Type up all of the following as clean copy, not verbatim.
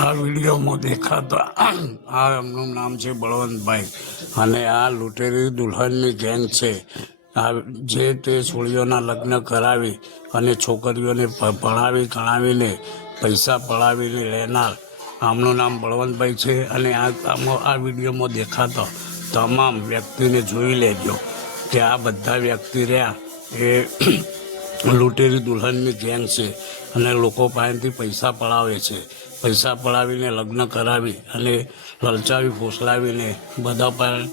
આ વિડીયોમાં દેખાતા આ એમનું નામ છે બળવંતભાઈ અને આ લૂંટેરી દુલ્હનની ગેંગ છે. આ જે તે છોડીઓના લગ્ન કરાવી અને છોકરીઓને ભણાવી ગણાવીને પૈસા પડાવીને લેનાર આમનું નામ બળવંતભાઈ છે. અને આ વિડીયોમાં દેખાતા તમામ વ્યક્તિને જોઈ લેજો કે આ બધા વ્યક્તિ રહ્યા એ લૂંટેરી દુલ્હનની ગેંગ છે અને લોકો પાસેથી પૈસા પડાવે છે. પૈસા પડાવીને લગ્ન કરાવી અને લલચાવી ફોસલાવીને બધા પણ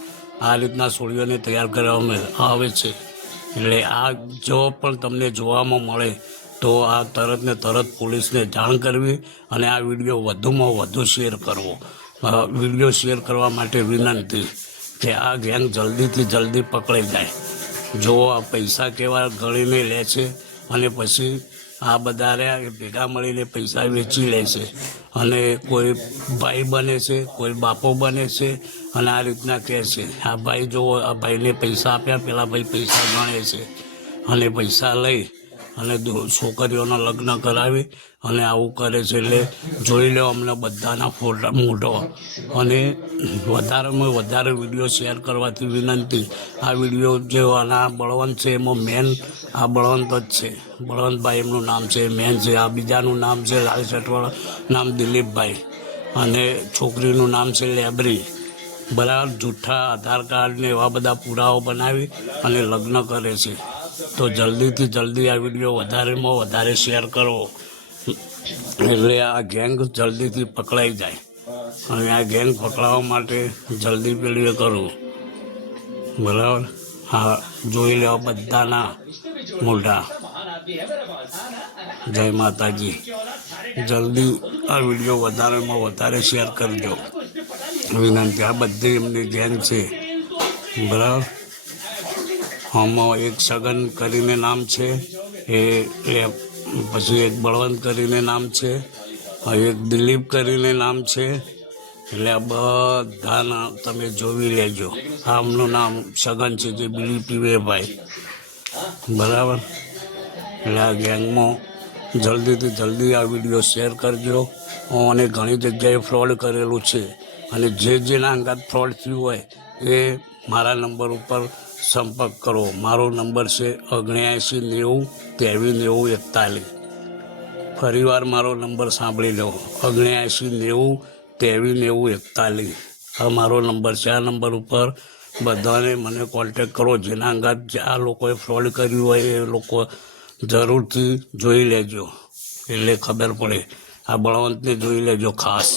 આ રીતના છોડીઓને તૈયાર કરવામાં આવે છે. એટલે આ જો પણ તમને જોવામાં મળે તો આ તરત ને તરત પોલીસને જાણ કરવી અને આ વિડીયો વધુમાં વધુ શેર કરવો. વિડીયો શેર કરવા માટે વિનંતી કે આ ગેંગ જલ્દીથી જલ્દી પકડાઈ જાય. જો આ પૈસા કેવા ગણીને લે છે અને પછી આ બધા રહ્યા ભેગા મળીને પૈસા વેચી લે છે અને કોઈ ભાઈ બને છે, કોઈ બાપો બને છે અને આ રીતના કહે છે આ ભાઈ જો આ ભાઈને પૈસા આપ્યા, પેલા ભાઈ પૈસા ગણે છે અને પૈસા લઈ અને છોકરીઓના લગ્ન કરાવી અને આવું કરે છે. એટલે જોઈ લો અમને બધાના ફોટા મોટો અને વધારેમાં વધારે વિડીયો શેર કરવાથી વિનંતી. આ વિડીયો જે આના બળવંત છે એમાં મેન આ બળવંત જ છે. બળવંતભાઈ એમનું નામ છે, મેન છે. આ બીજાનું નામ છે લાલ શર્ટવાળા નામ દિલીપભાઈ અને છોકરીનું નામ છે લેબરી. બરાબર જૂઠા આધાર કાર્ડ ને એવા બધા પુરાવો બનાવી અને લગ્ન કરે છે. તો જલ્દીથી જલ્દી આ વિડીયો વધારેમાં વધારે શેર કરો એટલે આ ગેંગ જલ્દીથી પકડાઈ જાય. અને આ ગેંગ પકડાવવા માટે જલ્દી પેલું કરવું. બરાબર હા, જોઈ લેવા બધાના મોઢા. જય માતાજી. જલ્દી આ વિડીયો વધારેમાં વધારે શેર કરજો વિનંતી. આ બધી એમની ગેંગ છે. બરાબર આમાં એક સગન કરીને નામ છે, એ પછી એક બળવંત કરીને નામ છે, એક દિલીપ કરીને નામ છે. એટલે આ બધાના તમે જોઈ લેજો. આમનું નામ સગન છે જે બીડી પીવે ભાઈ. બરાબર એટલે આ ગેંગમાં જલ્દીથી જલ્દી આ વિડીયો શેર કરજો. અને ઘણી જગ્યાએ ફ્રોડ કરેલું છે અને જેના અંગાત ફ્રોડ થયું હોય એ મારા નંબર ઉપર સંપર્ક કરો. મારો નંબર છે 79 90 23 90 41. ફરીવાર મારો નંબર સાંભળી લો, 79 90 23 90 41. આ મારો નંબર છે. આ નંબર ઉપર બધાને મને કોન્ટેક કરો. જેના અંગાત આ લોકોએ ફ્રોડ કર્યું હોય એ લોકો જરૂરથી જોઈ લેજો એટલે ખબર પડે. આ બળવંતને જોઈ લેજો ખાસ.